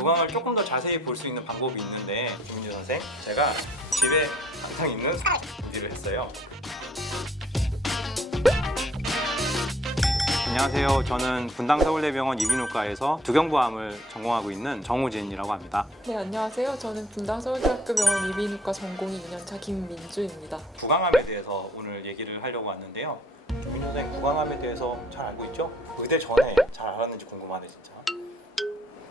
구강을 조금 더 자세히 볼 수 있는 방법이 있는데 김민주 선생, 제가 집에 항상 있는 준비를 했어요. 안녕하세요. 저는 분당서울대병원 이비인후과에서 두경부암을 전공하고 있는 정우진이라고 합니다. 네, 안녕하세요. 저는 분당서울대학교병원 이비인후과 전공의 2년차 김민주입니다. 구강암에 대해서 오늘 얘기를 하려고 왔는데요. 김민주 선생, 구강암에 대해서 잘 알고 있죠? 의대 전에 잘 알았는지 궁금하네 진짜.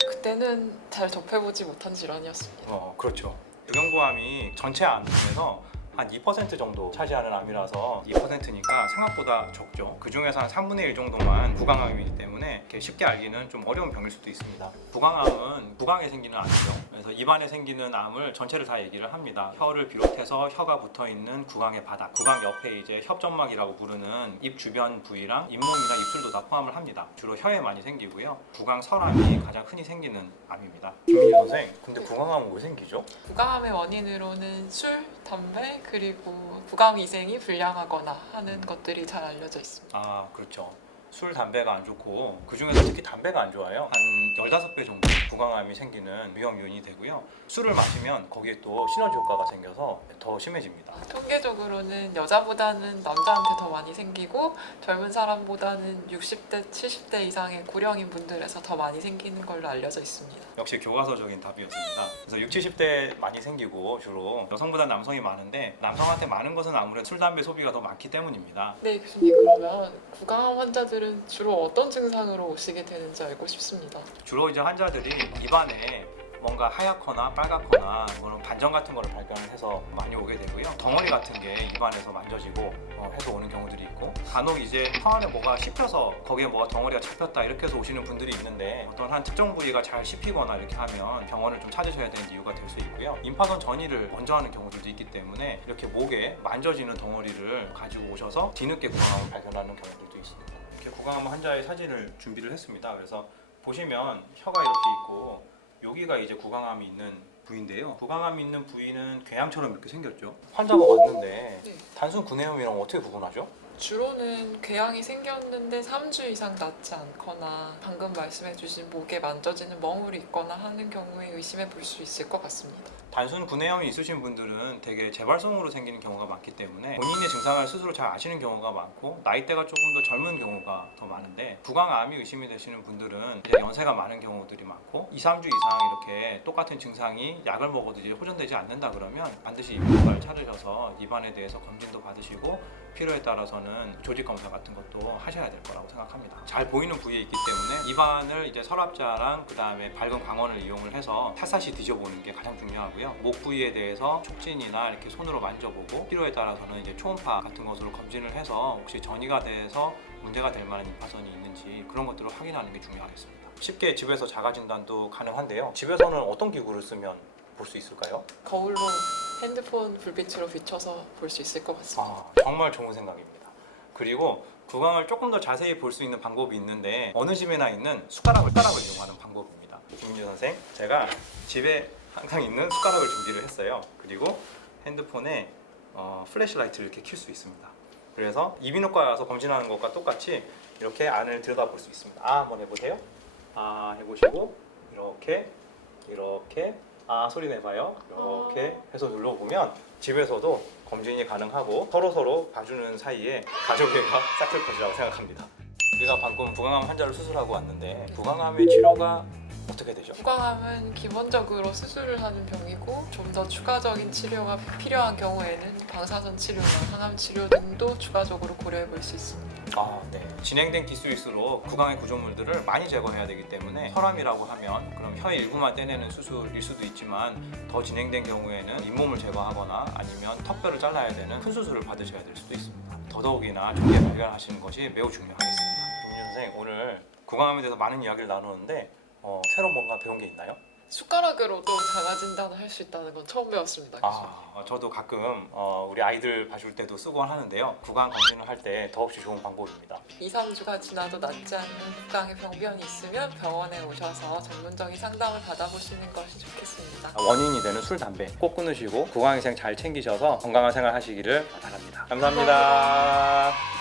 그때는 잘 접해보지 못한 질환이었습니다. 그렇죠. 두경부암이 전체 암 중에서 한 2% 정도 차지하는 암이라서 2%니까 생각보다 적죠. 그 중에서 한 3분의 1 정도만 구강암이기 때문에 이렇게 쉽게 알기는 좀 어려운 병일 수도 있습니다. 구강암은 구강에 생기는 암이죠. 그래서 입안에 생기는 암을 전체를 다 얘기를 합니다. 혀를 비롯해서 혀가 붙어 있는 구강의 바닥, 구강 옆에 이제 협점막이라고 부르는 입 주변 부위랑 잇몸이나 입술도 다 포함을 합니다. 주로 혀에 많이 생기고요. 구강 설암이 가장 흔히 생기는 암입니다. 김민주 선생, 근데 구강암은 왜 생기죠? 구강암의 원인으로는 술, 담배, 그리고 구강위생이 불량하거나 하는 것들이 잘 알려져 있습니다. 아, 그렇죠. 술, 담배가 안 좋고 그 중에서 특히 담배가 안 좋아요. 한 15배 정도 구강암이 생기는 위험 요인이 되고요. 술을 마시면 거기에 또 시너지 효과가 생겨서 더 심해집니다. 통계적으로는 여자보다는 남자한테 더 많이 생기고 젊은 사람보다는 60대, 70대 이상의 고령인 분들에서 더 많이 생기는 걸로 알려져 있습니다. 역시 교과서적인 답이었습니다. 그래서 60, 70대 많이 생기고 주로 여성보다 남성이 많은데 남성한테 많은 것은 아무래도 술, 담배 소비가 더 많기 때문입니다. 네, 교수님, 그러면 구강암 환자들은 주로 어떤 증상으로 오시게 되는지 알고 싶습니다. 주로 이제 환자들이 입안에 뭔가 하얗거나 빨갛거나 그런 반점 같은 거를 발견을 해서 많이 오게 되고요. 덩어리 같은 게 입안에서 만져지고 해서 오는 경우들이 있고, 간혹 이제 혀 안에 뭐가 씹혀서 거기에 뭐가 덩어리가 잡혔다 이렇게 해서 오시는 분들이 있는데, 어떤 한 특정 부위가 잘 씹히거나 이렇게 하면 병원을 좀 찾으셔야 되는 이유가 될 수 있고요. 임파선 전이를 먼저 하는 경우들도 있기 때문에 이렇게 목에 만져지는 덩어리를 가지고 오셔서 뒤늦게 구강암을 발견하는 경우들도 있습니다. 이렇게 구강암 환자의 사진을 준비를 했습니다. 그래서 보시면 혀가 이렇게 있고 여기가 이제 구강암이 있는 부위인데요. 구강암이 있는 부위는 궤양처럼 이렇게 생겼죠. 환자가 왔는데 네. 단순 구내염이랑 어떻게 구분하죠? 주로는 궤양이 생겼는데 3주 이상 낫지 않거나 방금 말씀해주신 목에 만져지는 멍울이 있거나 하는 경우에 의심해 볼 수 있을 것 같습니다. 단순 구내염이 있으신 분들은 되게 재발성으로 생기는 경우가 많기 때문에 본인의 증상을 스스로 잘 아시는 경우가 많고, 나이대가 조금 더 젊은 경우가 더 많은데, 구강암이 의심이 되시는 분들은 이제 연세가 많은 경우들이 많고 2, 3주 이상 이렇게 똑같은 증상이 약을 먹어도 이제 호전되지 않는다 그러면 반드시 이비인후과를 찾으셔서 입안에 대해서 검진도 받으시고 필요에 따라서는 조직 검사 같은 것도 하셔야 될 거라고 생각합니다. 잘 보이는 부위에 있기 때문에 입안을 이제 서랍자랑 그 다음에 밝은 광원을 이용을 해서 샅샅이 뒤져보는 게 가장 중요하고요. 목 부위에 대해서 촉진이나 이렇게 손으로 만져보고 필요에 따라서는 이제 초음파 같은 것으로 검진을 해서 혹시 전이가 돼서 문제가 될 만한 임파선이 있는지 그런 것들을 확인하는 게 중요하겠습니다. 쉽게 집에서 자가 진단도 가능한데요. 집에서는 어떤 기구를 쓰면 볼 수 있을까요? 거울로 핸드폰 불빛으로 비춰서 볼 수 있을 것 같습니다. 정말 좋은 생각입니다. 그리고 구강을 조금 더 자세히 볼 수 있는 방법이 있는데, 어느 집에나 있는 숟가락을 이용하는 방법입니다. 김민주 선생, 제가 집에 항상 있는 숟가락을 준비를 했어요. 그리고 핸드폰에 플래시라이트를 이렇게 켤 수 있습니다. 그래서 이비인후과에 와서 검진하는 것과 똑같이 이렇게 안을 들여다볼 수 있습니다. 한번 해보세요. 해보시고 이렇게 소리 내봐요. 이렇게 해서 눌러보면 집에서도 검진이 가능하고 서로 봐주는 사이에 가족애가 싹틀 것이라고 생각합니다. 우리가 방금 구강암 환자를 수술하고 왔는데 구강암의 치료가 어떻게 되죠? 구강암은 기본적으로 수술을 하는 병이고, 좀 더 추가적인 치료가 필요한 경우에는 방사선 치료나 항암 치료 등도 추가적으로 고려해 볼 수 있습니다. 네. 진행된 기술일수록 구강의 구조물들을 많이 제거해야 되기 때문에 설암이라고 하면 그럼 혀의 일부만 떼내는 수술일 수도 있지만, 더 진행된 경우에는 잇몸을 제거하거나 아니면 턱뼈를 잘라야 되는 큰 수술을 받으셔야 될 수도 있습니다. 더더욱이나 조기에 발견하시는 것이 매우 중요하겠습니다. 김민주 선생님, 오늘 구강암에 대해서 많은 이야기를 나누는데 새로 뭔가 배운 게 있나요? 숟가락으로도 자가 진단을 할 수 있다는 건 처음 배웠습니다. 저도 가끔 우리 아이들 봐줄 때도 쓰곤 하는데요. 구강 검진을 할 때 더없이 좋은 방법입니다. 2, 3주가 지나도 낫지 않는 구강의 병변이 있으면 병원에 오셔서 전문적인 상담을 받아보시는 것이 좋겠습니다. 원인이 되는 술, 담배 꼭 끊으시고 구강위생 잘 챙기셔서 건강한 생활 하시기를 바랍니다. 감사합니다.